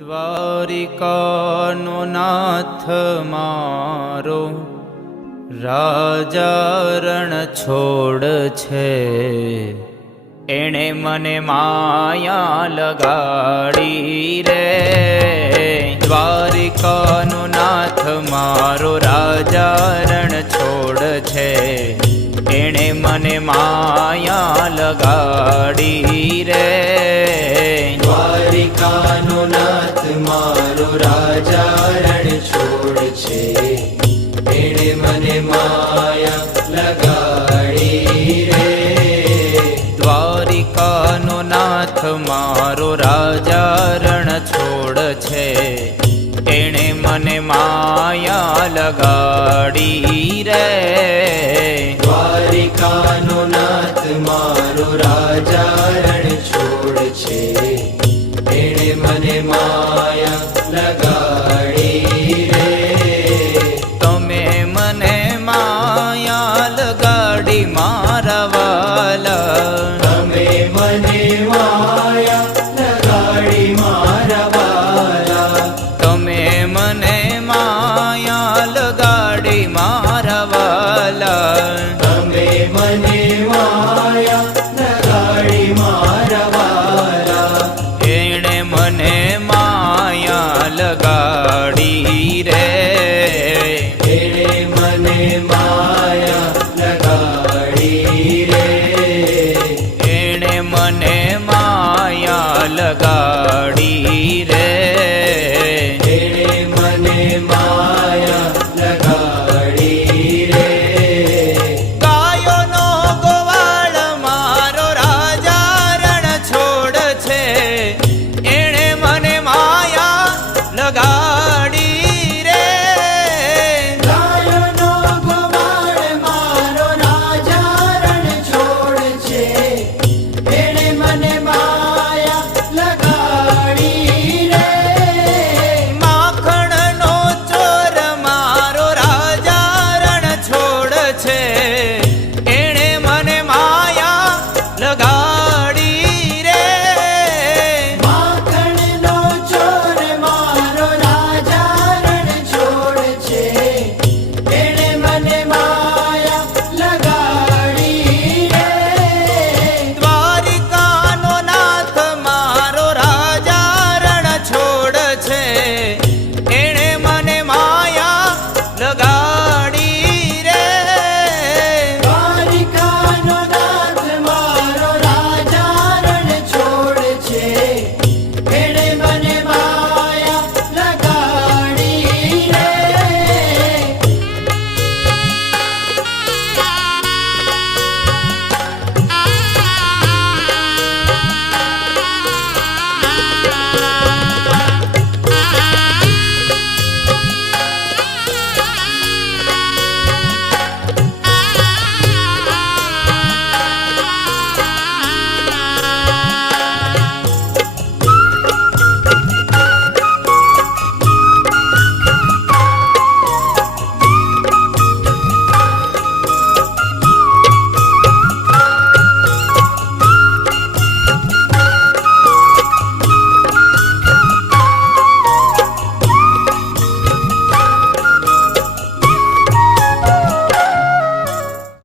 દ્વારિકાનો નાથ મારો રાજા રણ છોડ છે, એણે મને માયા લગાડી રે. દ્વારિકાનો નાથ મારો રાજા રણ છોડ છે, એણે મને માયા લગાડી રે. દ્વારિકાનો નાથ મારો રાજા રણ છોડ છે, એણે મને માયા લગાડી રે. દ્વારિકાનો નાથ મારો રાજા રણ છોડ છે, એણે મને માયા લગાડી રે. દ્વારિકાનો નાથ મારો રાજા રણ છોડ છે,